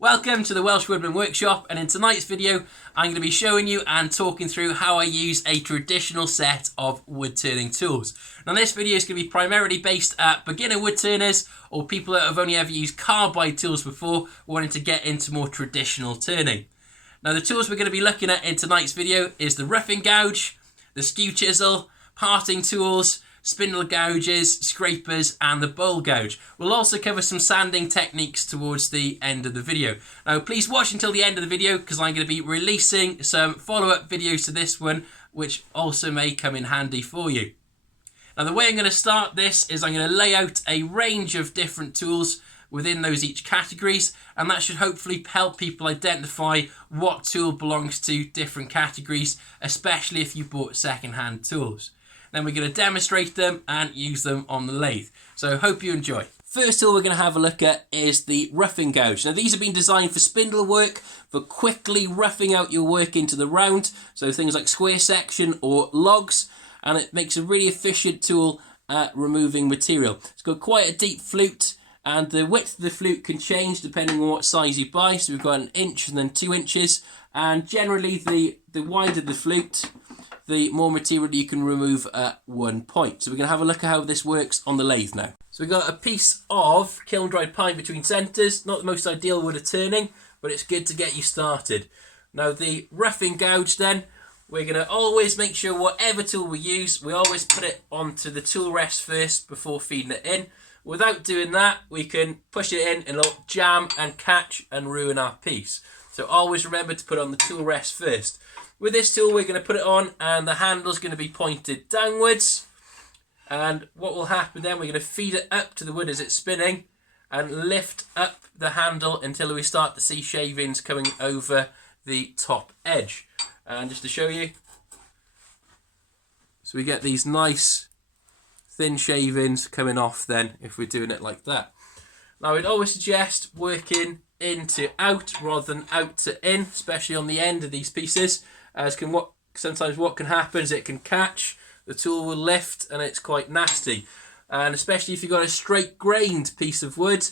Welcome to the Welsh Woodman Workshop, and in tonight's video I'm going to be showing you and talking through how I use a traditional set of wood turning tools. Now this video is going to be primarily based at beginner wood turners or people that have only ever used carbide tools before, wanting to get into more traditional turning. Now the tools we're going to be looking at in tonight's video is the roughing gouge, the skew chisel, parting tools, spindle gouges, scrapers and the bowl gouge. We'll also cover some sanding techniques towards the end of the video. Now please watch until the end of the video because I'm going to be releasing some follow-up videos to this one which also may come in handy for you. Now the way I'm going to start this is I'm going to lay out a range of different tools within those each categories, and that should hopefully help people identify what tool belongs to different categories, especially if you bought second-hand tools. Then we're going to demonstrate them and use them on the lathe. So hope you enjoy. First tool we're going to have a look at is the roughing gouge. Now these have been designed for spindle work, for quickly roughing out your work into the round, so things like square section or logs, and it makes a really efficient tool at removing material. It's got quite a deep flute, and the width of the flute can change depending on what size you buy. So we've got 1 inch and then 2 inches, and generally the wider the flute, the more material you can remove at one point. So we're going to have a look at how this works on the lathe now. So we've got a piece of kiln dried pine between centres. Not the most ideal wood of turning, but it's good to get you started. Now the roughing gouge then, we're going to always make sure whatever tool we use, we always put it onto the tool rest first before feeding it in. Without doing that, we can push it in and it'll jam and catch and ruin our piece. So always remember to put it on the tool rest first. With this tool we're going to put it on and the handle's going to be pointed downwards, and what will happen then, we're going to feed it up to the wood as it's spinning and lift up the handle until we start to see shavings coming over the top edge. And just to show you, so we get these nice thin shavings coming off then if we're doing it like that. Now I'd always suggest working in to out rather than out to in, especially on the end of these pieces, as sometimes what can happen is it can catch, the tool will lift and it's quite nasty. And especially if you've got a straight grained piece of wood,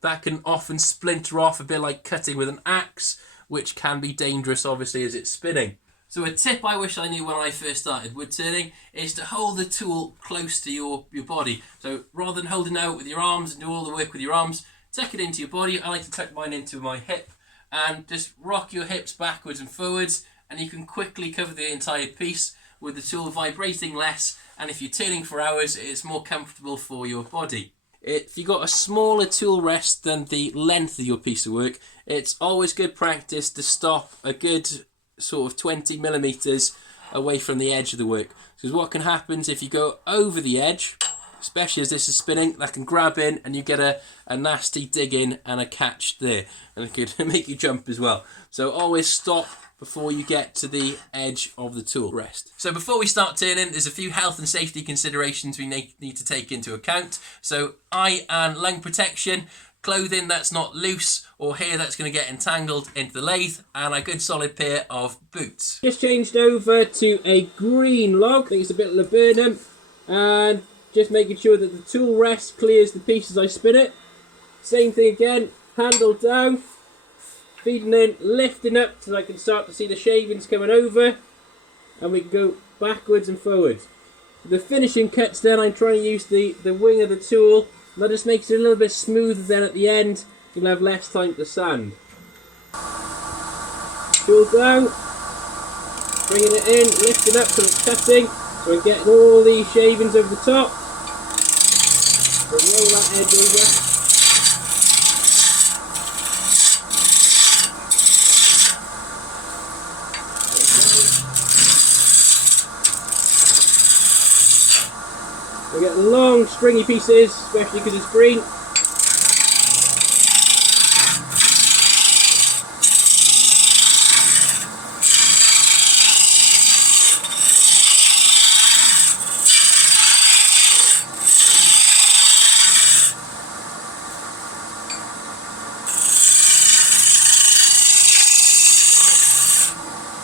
that can often splinter off, a bit like cutting with an axe, which can be dangerous obviously as it's spinning. So a tip I wish I knew when I first started wood turning is to hold the tool close to your body. So rather than holding it out with your arms and do all the work with your arms, tuck it into your body. I like to tuck mine into my hip and just rock your hips backwards and forwards, and you can quickly cover the entire piece with the tool vibrating less, and if you're turning for hours it's more comfortable for your body. If you've got a smaller tool rest than the length of your piece of work, it's always good practice to stop a good sort of 20 millimeters away from the edge of the work. Because what can happen is if you go over the edge, especially as this is spinning, that can grab in and you get a nasty dig in and a catch there, and it could make you jump as well. So always stop before you get to the edge of the tool rest. So before we start turning, there's a few health and safety considerations we need to take into account. So eye and lung protection, clothing that's not loose or hair that's going to get entangled into the lathe, and a good solid pair of boots. Just changed over to a green log, I think it's a bit of laburnum, and just making sure that the tool rest clears the piece as I spin it. Same thing again, handle down, feeding in, lifting up so I can start to see the shavings coming over, and we can go backwards and forwards. For the finishing cuts then, I'm trying to use the wing of the tool, and that just makes it a little bit smoother then at the end. You'll have less time to sand. Tool down, bringing it in, lifting up so it's cutting, so we're getting all these shavings over the top. We'll roll that edge over. We get long stringy pieces, especially because it's green.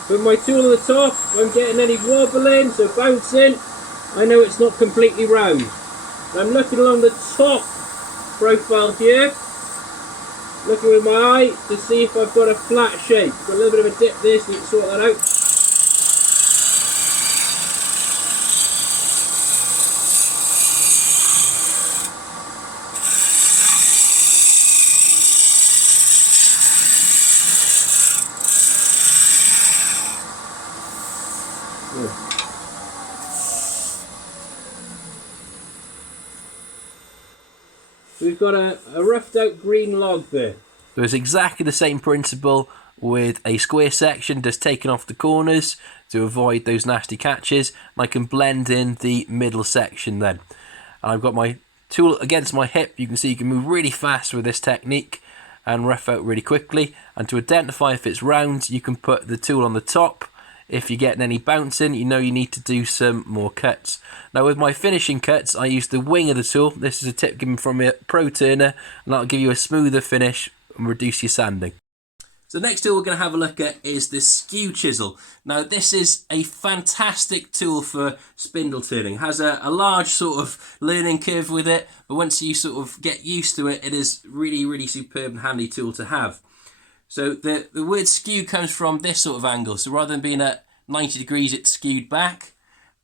Put my tool at the top, if I'm getting any wobbling, so bouncing, I know it's not completely round. I'm looking along the top profile here, looking with my eye to see if I've got a flat shape. Got a little bit of a dip there, so you can sort that out. We've got a roughed out green log there. So it's exactly the same principle with a square section, just taking off the corners to avoid those nasty catches. And I can blend in the middle section then. And I've got my tool against my hip. You can see you can move really fast with this technique and rough out really quickly. And to identify if it's round, you can put the tool on the top. If you're getting any bouncing, you know you need to do some more cuts. Now with my finishing cuts, I use the wing of the tool. This is a tip given from a pro turner, and that'll give you a smoother finish and reduce your sanding. So the next tool we're going to have a look at is the Skew Chisel. Now this is a fantastic tool for spindle turning. It has a large sort of learning curve with it, but once you sort of get used to it, it is really, really superb and handy tool to have. So the word skew comes from this sort of angle. So rather than being at 90 degrees, it's skewed back.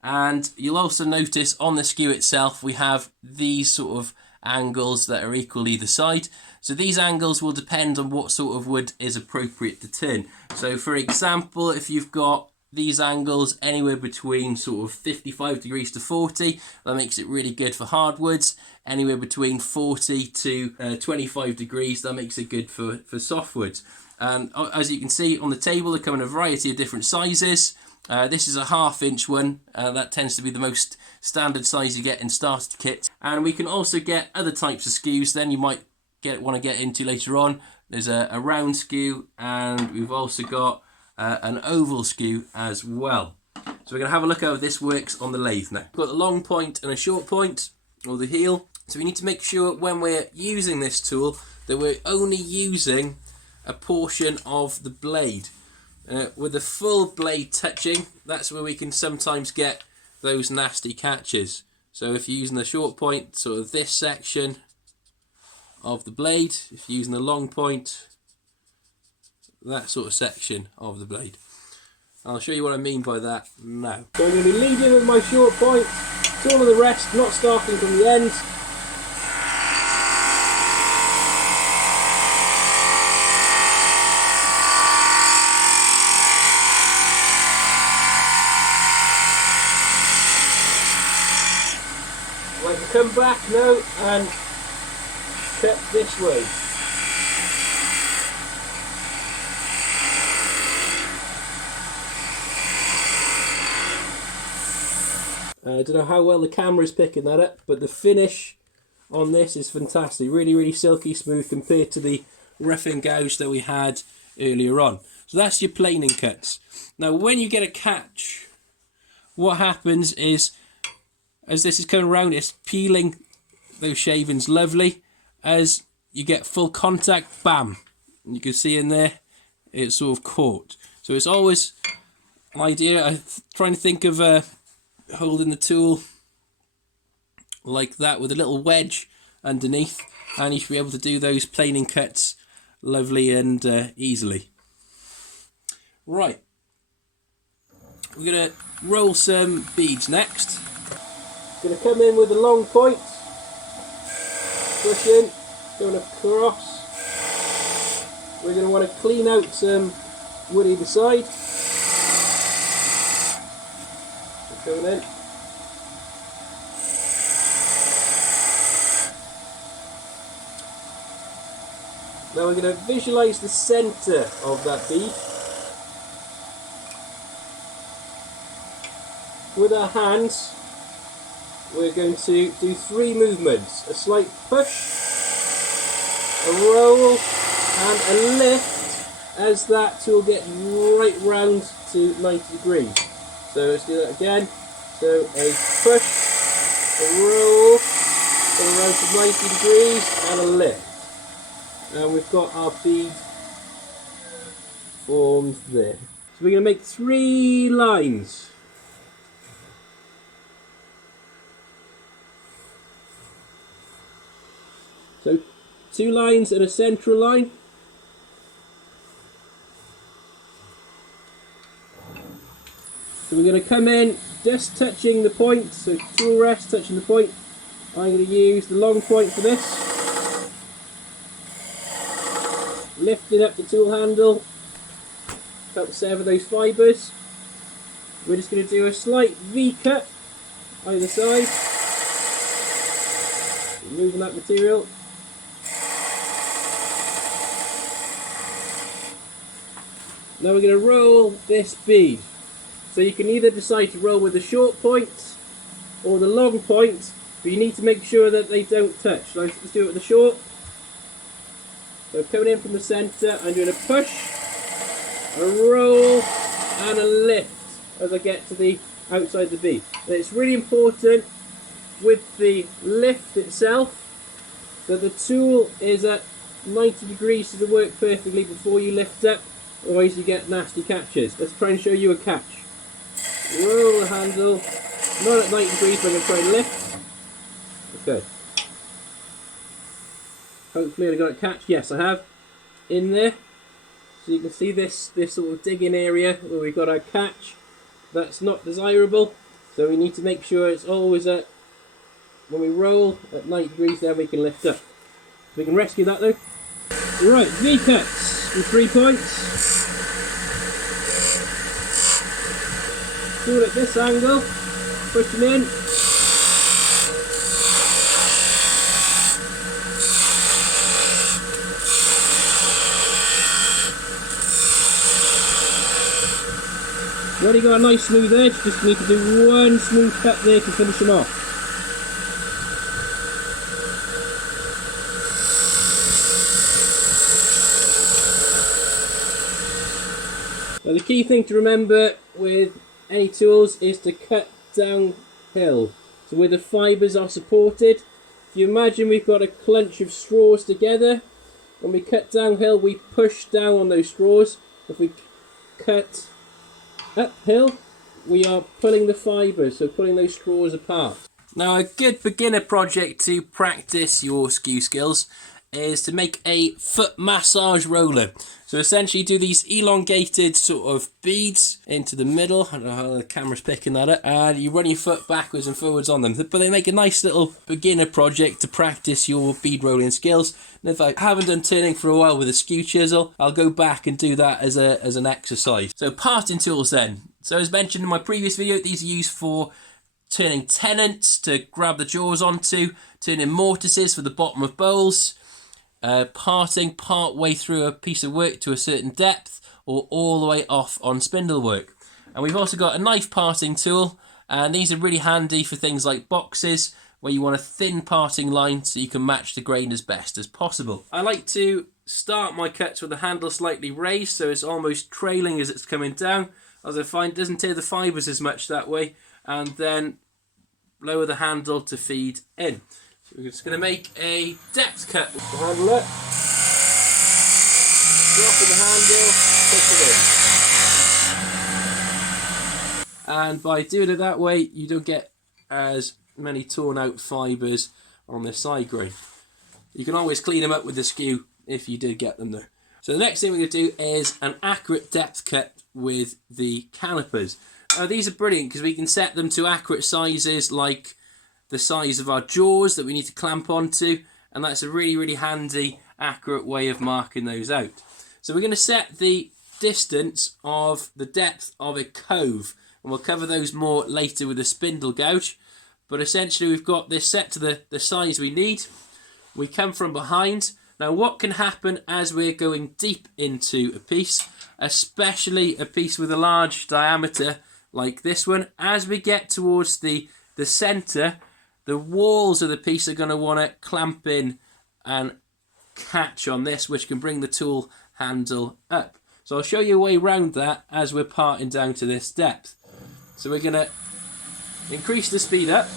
And you'll also notice on the skew itself, we have these sort of angles that are equal either side. So these angles will depend on what sort of wood is appropriate to turn. So for example, if you've got these angles anywhere between sort of 55 degrees to 40, that makes it really good for hardwoods. Anywhere between 40 to 25 degrees, that makes it good for softwoods. And as you can see on the table, they come in a variety of different sizes. This is a 1/2 inch one, that tends to be the most standard size you get in starter kits. And we can also get other types of skews then you might want to get into later on. There's a round skew, and we've also got an oval skew as well. So we're going to have a look at how this works on the lathe now. We've got the long point and a short point, or the heel. So we need to make sure when we're using this tool that we're only using a portion of the blade. With the full blade touching, that's where we can sometimes get those nasty catches. So if you're using the short point, sort of this section of the blade, if you're using the long point, that sort of section of the blade. I'll show you what I mean by that now. So I'm going to be leading with my short point, to all of the rest, not starting from the end. I'm going to come back now and cut this way. I don't know how well the camera is picking that up, but the finish on this is fantastic. Really, really silky smooth compared to the rough and gouge that we had earlier on. So that's your planing cuts. Now when you get a catch, what happens is, as this is coming around, it's peeling those shavings lovely. As you get full contact, bam, and you can see in there, it's sort of caught. So it's always an idea. I'm trying to think of holding the tool like that with a little wedge underneath, and you should be able to do those planing cuts lovely and easily. Right, we're going to roll some beads next. Going to come in with a long point, push in, going across. We're going to want to clean out some wood either side. Going in. Now we're going to visualise the centre of that bead. With our hands, we're going to do 3 movements. A slight push, a roll and a lift as that tool gets right round to 90 degrees. So let's do that again. So a push, a roll, around to 90 degrees and a lift. And we've got our bead formed there. So we're going to make 3 lines. So 2 lines and a central line. So we're going to come in just touching the point, so tool rest touching the point. I'm going to use the long point for this. Lifting up the tool handle, help sever those fibres. We're just going to do a slight V cut either side, removing that material. Now we're going to roll this bead. So you can either decide to roll with the short point or the long point, but you need to make sure that they don't touch. So let's do it with the short. So coming in from the centre, I'm doing a push, a roll and a lift as I get to the outside of the bead. And it's really important with the lift itself that the tool is at 90 degrees to work perfectly before you lift up, otherwise you get nasty catches. Let's try and show you a catch. Roll the handle, not at 90 degrees, but I'm going to try and lift. Okay. Hopefully I got a catch. Yes, I have. In there. So you can see this sort of digging area where we've got our catch. That's not desirable. So we need to make sure it's always at, when we roll at 90 degrees, then we can lift up. We can rescue that though. Right, V-cuts with 3 points. Tool at this angle, push them in. You already got a nice smooth edge, just need to do one smooth cut there to finish them off. Now the key thing to remember with any tools is to cut downhill, so where the fibres are supported. If you imagine we've got a clunch of straws together, when we cut downhill we push down on those straws. If we cut uphill we are pulling the fibres, so pulling those straws apart. Now a good beginner project to practice your skew skills is to make a foot massage roller. So essentially do these elongated sort of beads into the middle. I don't know how the camera's picking that up. And you run your foot backwards and forwards on them. But they make a nice little beginner project to practice your bead rolling skills. And if I haven't done turning for a while with a skew chisel, I'll go back and do that as an exercise. So parting tools then. So as mentioned in my previous video, these are used for turning tennants to grab the jaws onto, turning mortises for the bottom of bowls, parting part way through a piece of work to a certain depth, or all the way off on spindle work. And we've also got a knife parting tool, and these are really handy for things like boxes where you want a thin parting line so you can match the grain as best as possible. I like to start my cuts with the handle slightly raised so it's almost trailing as it's coming down, as I find it doesn't tear the fibres as much that way, and then lower the handle to feed in. So we're just going to make a depth cut with the handle up, dropping the handle, push it in. And by doing it that way you don't get as many torn out fibres on the side grain. You can always clean them up with the skew if you did get them there. So the next thing we're going to do is an accurate depth cut with the calipers. Now these are brilliant because we can set them to accurate sizes like the size of our jaws that we need to clamp onto, and that's a really handy accurate way of marking those out. So we're going to set the distance of the depth of a cove, and we'll cover those more later with a spindle gouge. But essentially we've got this set to the size we need. We come from behind. Now what can happen as we're going deep into a piece, especially a piece with a large diameter like this one, as we get towards the centre, the walls of the piece are going to want to clamp in and catch on this, which can bring the tool handle up. So I'll show you a way around that as we're parting down to this depth. So we're going to increase the speed up,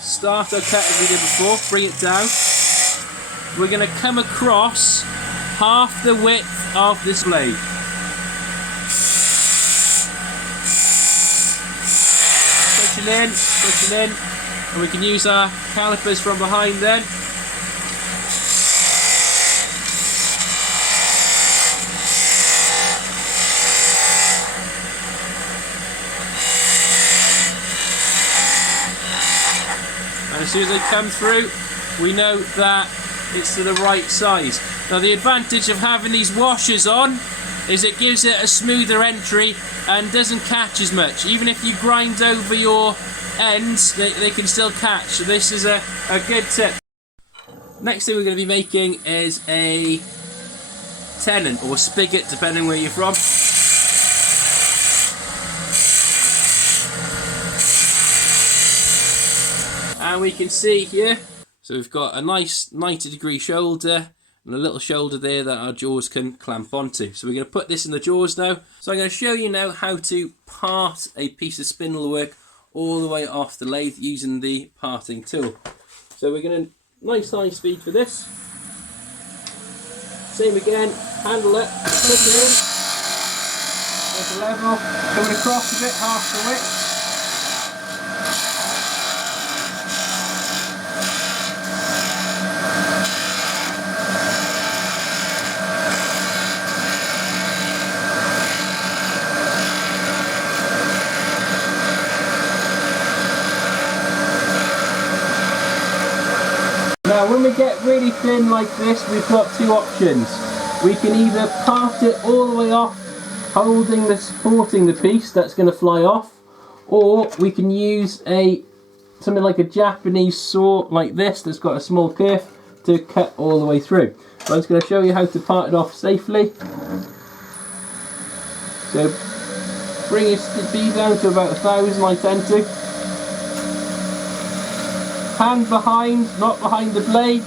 start our cut as we did before, bring it down. We're going to come across half the width of this blade. Push it in, and we can use our calipers from behind then. soon as they come through, we know that it's to the right size. Now the advantage of having these washers on is it gives it a smoother entry and doesn't catch as much. Even if you grind over your ends, they can still catch. So this is a good tip. Next thing we're going to be making is a tenon or spigot, depending where you're from. And we can see here, so we've got a nice 90-degree shoulder and a little shoulder there that our jaws can clamp onto. So we're going to put this in the jaws now. So I'm going to show you now how to part a piece of spindle work all the way off the lathe using the parting tool. So we're going to nice high speed for this. Same again, handle it, put it in, at the level, coming across a bit, half the width. Now when we get really thin like this, we've got two options. We can either part it all the way off, supporting the piece that's going to fly off, or we can use something like a Japanese saw like this that's got a small kerf to cut all the way through. So I'm just going to show you how to part it off safely. So bring your speed down to about 1,000, I tend to. Hand behind, not behind the blade,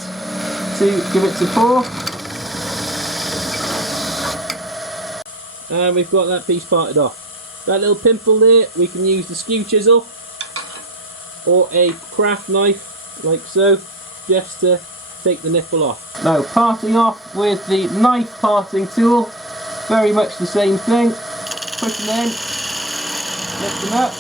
to give it support. And we've got that piece parted off. That little pimple there, we can use the Skew Chisel or a craft knife, like so, just to take the nipple off. Now, parting off with the knife parting tool, very much the same thing. Push them in, lift them up.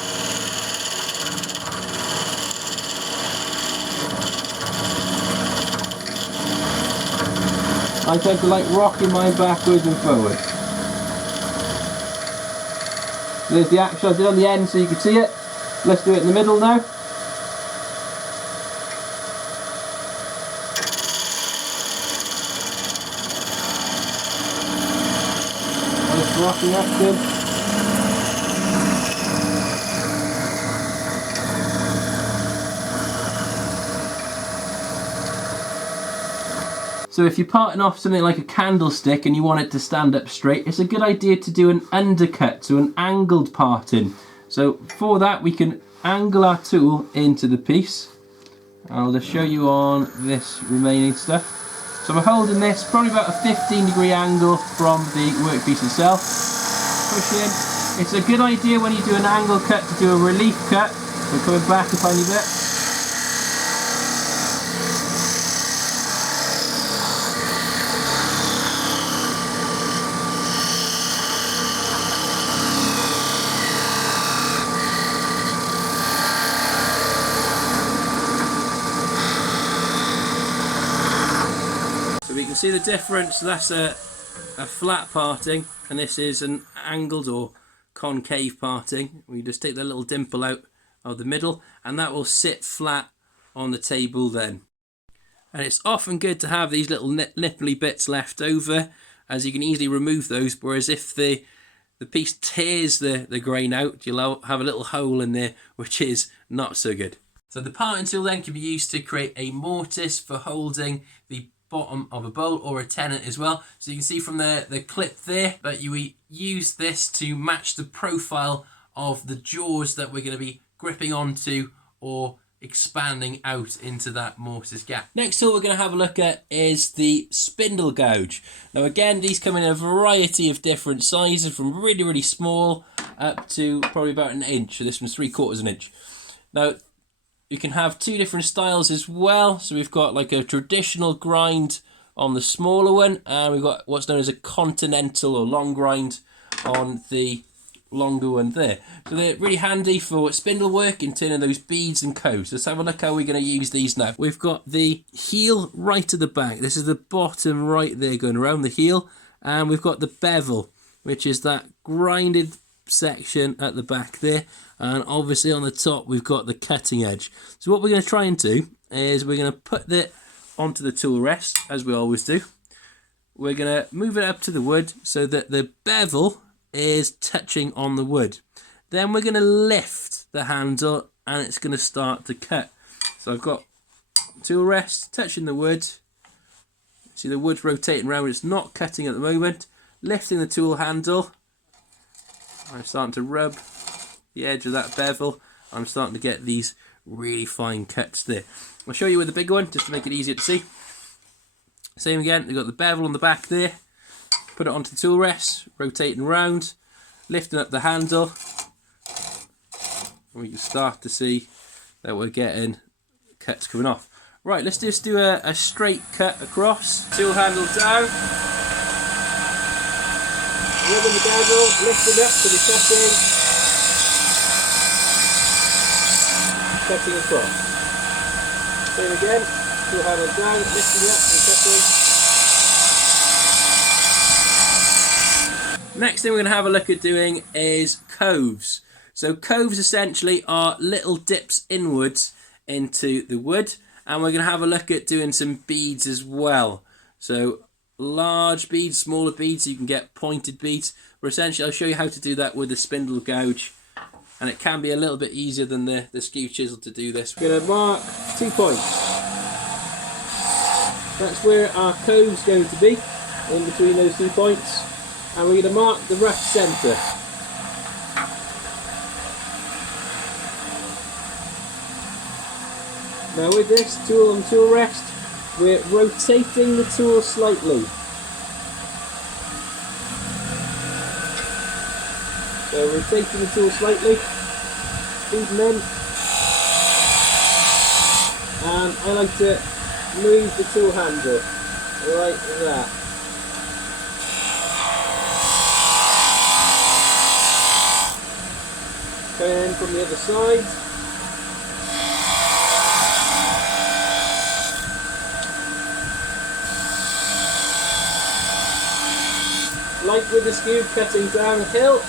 I tend to like rocking mine backwards and forwards. There's the action I did on the end so you can see it. Let's do it in the middle now. Nice rocking action. So if you're parting off something like a candlestick and you want it to stand up straight, it's a good idea to do an undercut, so an angled parting. So for that we can angle our tool into the piece. I'll just show you on this remaining stuff. So we're holding this probably about a 15-degree angle from the workpiece itself. Push in. It's a good idea when you do an angle cut to do a relief cut. We're coming back a tiny bit. So we can see the difference. That's a flat parting and this is an angled or concave parting. We just take the little dimple out of the middle and that will sit flat on the table then. And it's often good to have these little nipply bits left over, as you can easily remove those, whereas if the piece tears the grain out, you'll have a little hole in there, which is not so good. So the parting tool then can be used to create a mortise for holding the bottom of a bowl or a tenon as well. So you can see from the clip there that you use this to match the profile of the jaws that we're going to be gripping onto or expanding out into that mortise gap. Next tool we're going to have a look at is the spindle gouge. Now again, these come in a variety of different sizes, from really small up to probably about an inch. So this one's 3/4 inch. Now you can have two different styles as well. So we've got like a traditional grind on the smaller one, and we've got what's known as a continental or long grind on the longer one there. So they're really handy for spindle work in turning those beads and coats. Let's have a look how we're going to use these now. We've got the heel right at the back. This is the bottom right there going around the heel, and we've got the bevel, which is that grinded section at the back there, and obviously on the top we've got the cutting edge. So what we're going to try and do is we're going to put it onto the tool rest, as we always do. We're going to move it up to the wood so that the bevel is touching on the wood. Then we're going to lift the handle and it's going to start to cut. So I've got tool rest touching the wood. See the wood's rotating around, it's not cutting at the moment. Lifting the tool handle. I'm starting to rub the edge of that bevel. I'm starting to get these really fine cuts there. I'll show you with the big one just to make it easier to see. Same again, we've got the bevel on the back there. Put it onto the tool rest, rotating around, lifting up the handle. We can start to see that we're getting cuts coming off. Right, let's just do a straight cut across. Tool handle down. Rubbing the bevel, lifting up to the cutting. Cutting across. Same again, tool handle down, lifting up to the cutting. Next thing we're going to have a look at doing is coves. So coves essentially are little dips inwards into the wood, and we're going to have a look at doing some beads as well. So large beads, smaller beads, you can get pointed beads, but essentially I'll show you how to do that with the spindle gouge, and it can be a little bit easier than the skew chisel to do this. We're going to mark 2 points. That's where our cove's going to be, in between those 2 points, and we're going to mark the rough centre. Now with this tool on tool rest, we're rotating the tool slightly. So rotating the tool slightly, feeding in, and I like to move the tool handle like that. Going in from the other side. Like with the skew, cutting downhill,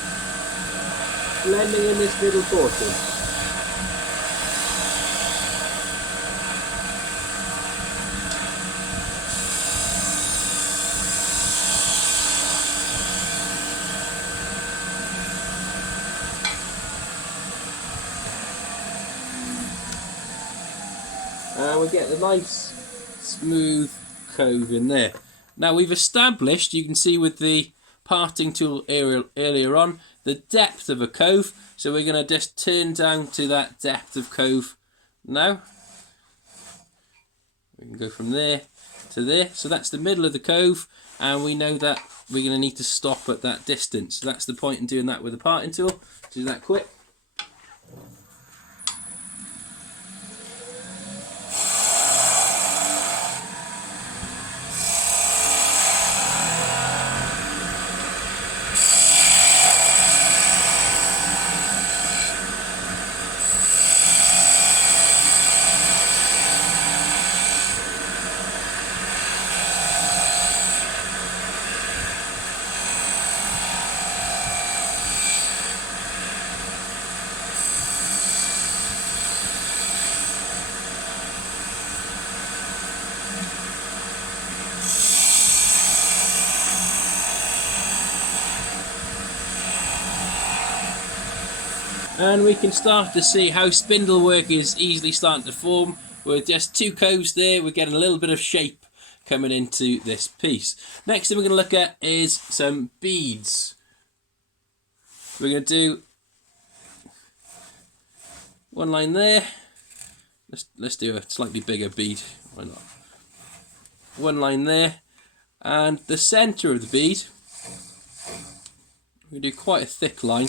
blending in this middle portion. And we get the nice smooth cove in there. Now we've established, you can see with the parting tool earlier on, the depth of a cove. So we're going to just turn down to that depth of cove now. We can go from there to there. So that's the middle of the cove, and we know that we're going to need to stop at that distance. So that's the point in doing that with the parting tool. Do that quick. And we can start to see how spindle work is easily starting to form. With just 2 coves there, we're getting a little bit of shape coming into this piece. Next thing we're going to look at is some beads. We're going to do 1 line there. Let's do a slightly bigger bead. Why not? 1 line there, and the centre of the bead, we do quite a thick line.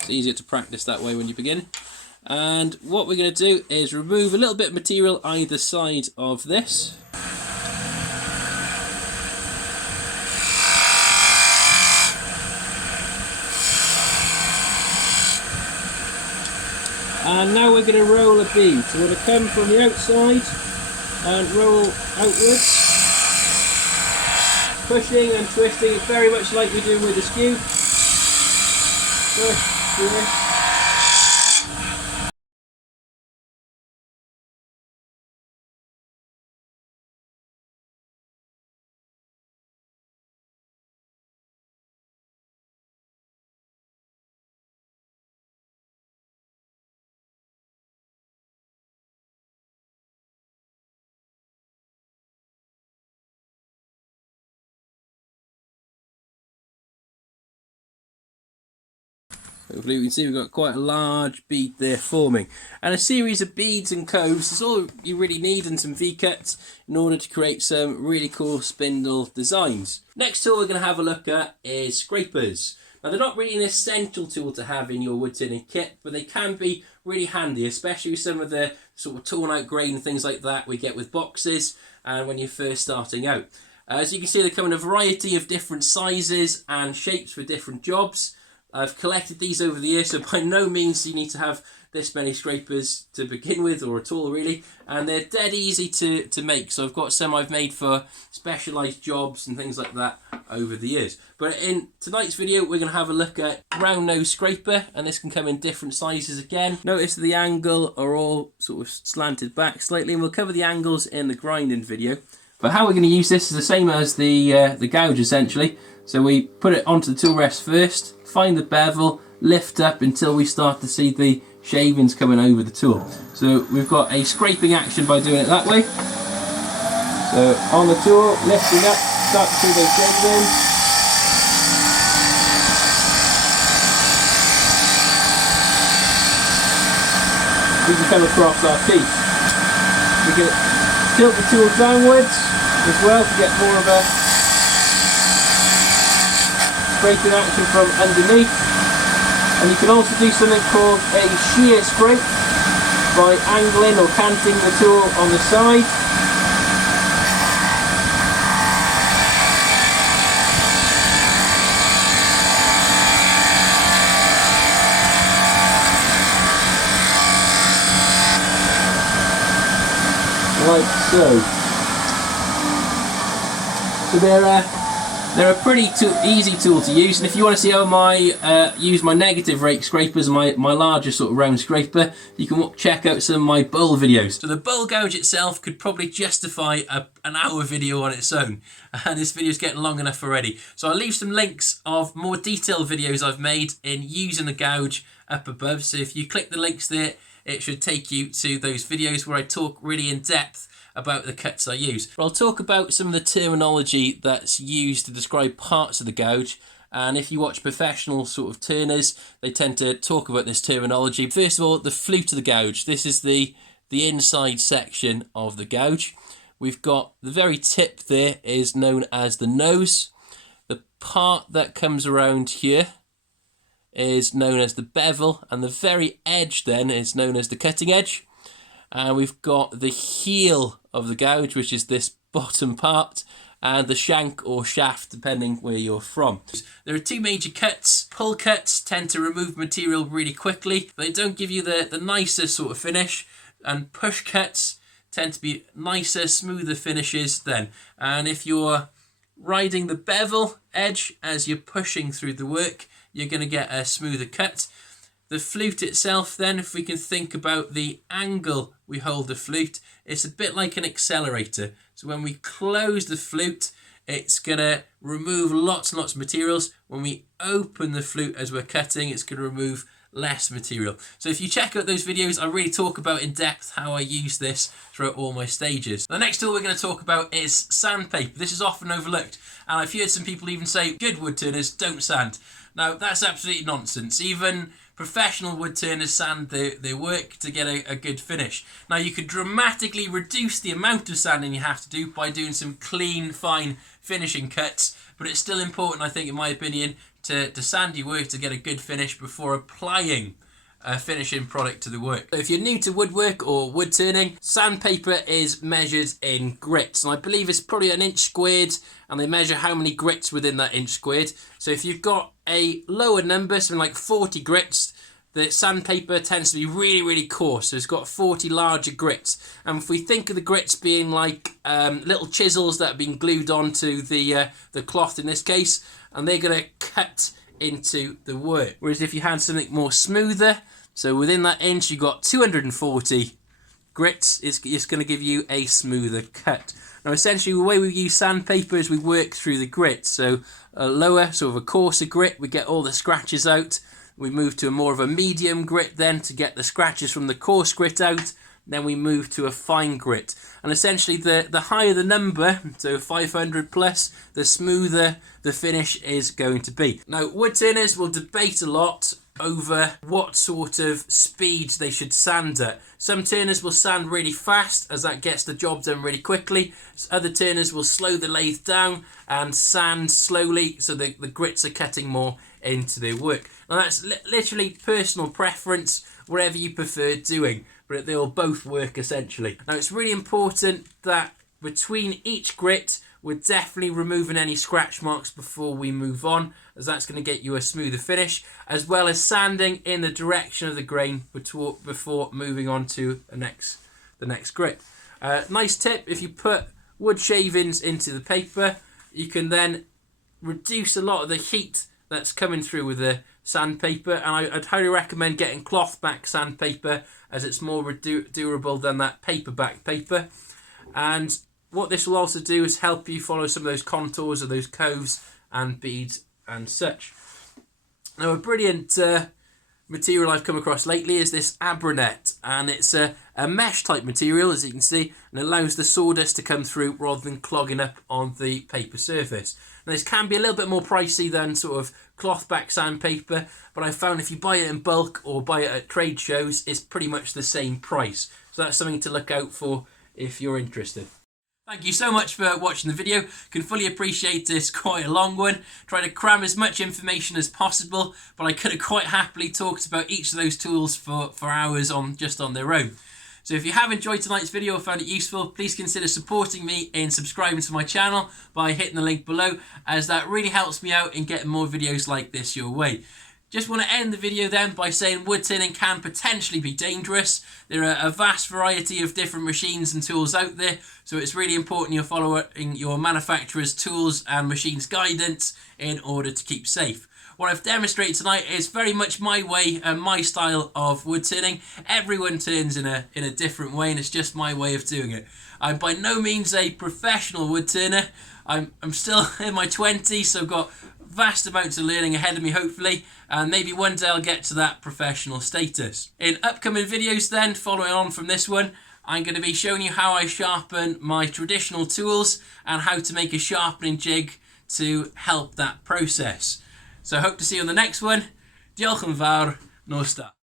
It's easier to practice that way when you begin. And what we're going to do is remove a little bit of material either side of this. And now we're going to roll a bead. So we're going to come from the outside and roll outwards, pushing and twisting. It's very much like we're doing with the skew. Push, twist. Hopefully you can see we've got quite a large bead there forming. And a series of beads and coves is all you really need, and some V-cuts in order to create some really cool spindle designs. Next tool we're going to have a look at is scrapers. Now they're not really an essential tool to have in your wood turning kit, but they can be really handy, especially with some of the sort of torn out grain and things like that we get with boxes and when you're first starting out. As you can see, they come in a variety of different sizes and shapes for different jobs. I've collected these over the years, so by no means do you need to have this many scrapers to begin with, or at all really, and they're dead easy to make. So I've got some I've made for specialised jobs and things like that over the years. But in tonight's video we're going to have a look at round nose scraper, and this can come in different sizes again. Notice the angle are all sort of slanted back slightly, and we'll cover the angles in the grinding video. But how we're going to use this is the same as the gouge essentially. So we put it onto the tool rest first, find the bevel, lift up until we start to see the shavings coming over the tool. So we've got a scraping action by doing it that way. So on the tool, lifting up, start to see those shavings. We can come across our teeth. We can tilt the tool downwards as well to get more of a scraping action from underneath. And you can also do something called a shear scrape by angling or canting the tool on the side. Like so. So they're a pretty easy tool to use, and if you want to see how I use my negative rake scrapers, my larger sort of round scraper, you can check out some of my bowl videos. So the bowl gouge itself could probably justify an hour video on its own, and this video is getting long enough already. So I'll leave some links of more detailed videos I've made in using the gouge up above, so if you click the links there, it should take you to those videos where I talk really in depth about the cuts I use. But I'll talk about some of the terminology that's used to describe parts of the gouge, and if you watch professional sort of turners, they tend to talk about this terminology. First of all, the flute of the gouge. This is the inside section of the gouge. We've got the very tip there is known as the nose. The part that comes around here is known as the bevel, and the very edge then is known as the cutting edge. And we've got the heel of the gouge, which is this bottom part, and the shank or shaft, depending where you're from. There are two major cuts. Pull cuts tend to remove material really quickly. They don't give you the nicer sort of finish, and push cuts tend to be nicer, smoother finishes then. And if you're riding the bevel edge as you're pushing through the work, you're going to get a smoother cut. The flute itself then, if we can think about the angle we hold the flute, it's a bit like an accelerator. So when we close the flute, it's going to remove lots and lots of materials. When we open the flute as we're cutting, it's going to remove less material. So if you check out those videos, I really talk about in depth how I use this throughout all my stages. The next tool we're going to talk about is sandpaper. This is often overlooked, and I've heard some people even say good wood turners don't sand. Now that's absolutely nonsense. Even professional wood turners sand their work to get a good finish. Now you could dramatically reduce the amount of sanding you have to do by doing some clean, fine finishing cuts, but it's still important, I think, in my opinion, to sand your work to get a good finish before applying a finishing product to the work. So if you're new to woodwork or wood turning, sandpaper is measured in grits, and I believe it's probably an inch squared, and they measure how many grits within that inch squared. So if you've got a lower number, something like 40 grits, the sandpaper tends to be really, really coarse, so it's got 40 larger grits. And if we think of the grits being like little chisels that have been glued onto the cloth in this case, and they're going to cut into the work. Whereas if you had something more smoother, so within that inch you've got 240 grits, it's going to give you a smoother cut. Now essentially the way we use sandpaper is we work through the grit. So a lower, sort of a coarser grit, we get all the scratches out. We move to a more of a medium grit then to get the scratches from the coarse grit out. Then we move to a fine grit. And essentially the higher the number, so 500 plus, the smoother the finish is going to be. Now wood turners will debate a lot over what sort of speed they should sand at. Some turners will sand really fast as that gets the job done really quickly. Other turners will slow the lathe down and sand slowly so the grits are cutting more into their work. Now that's literally personal preference, whatever you prefer doing, but they'll both work essentially. Now it's really important that between each grit we're definitely removing any scratch marks before we move on, as that's going to get you a smoother finish, as well as sanding in the direction of the grain before moving on to the next grit. Nice tip, if you put wood shavings into the paper, you can then reduce a lot of the heat that's coming through with the sandpaper, and I'd highly recommend getting cloth back sandpaper as it's more durable than that paperback paper. And what this will also do is help you follow some of those contours of those coves and beads and such. Now a brilliant material I've come across lately is this Abranet, and it's a mesh type material, as you can see, and allows the sawdust to come through rather than clogging up on the paper surface. Now this can be a little bit more pricey than sort of cloth back sandpaper, but I found if you buy it in bulk or buy it at trade shows, it's pretty much the same price. So that's something to look out for if you're interested. Thank you so much for watching the video. Can fully appreciate this quite a long one. Try to cram as much information as possible, but I could have quite happily talked about each of those tools for hours just on their own. So if you have enjoyed tonight's video or found it useful, please consider supporting me in subscribing to my channel by hitting the link below, as that really helps me out in getting more videos like this your way. Just want to end the video then by saying wood turning can potentially be dangerous. There are a vast variety of different machines and tools out there, so it's really important you're following your manufacturer's tools and machines guidance in order to keep safe. What I've demonstrated tonight is very much my way and my style of wood turning. Everyone turns in a different way, and it's just my way of doing it. I'm by no means a professional wood turner. I'm still in my 20s, so I've got vast amounts of learning ahead of me, hopefully, and maybe one day I'll get to that professional status. In upcoming videos then, following on from this one, I'm going to be showing you how I sharpen my traditional tools and how to make a sharpening jig to help that process. So I hope to see you on the next one. Diolch yn fawr, nos da.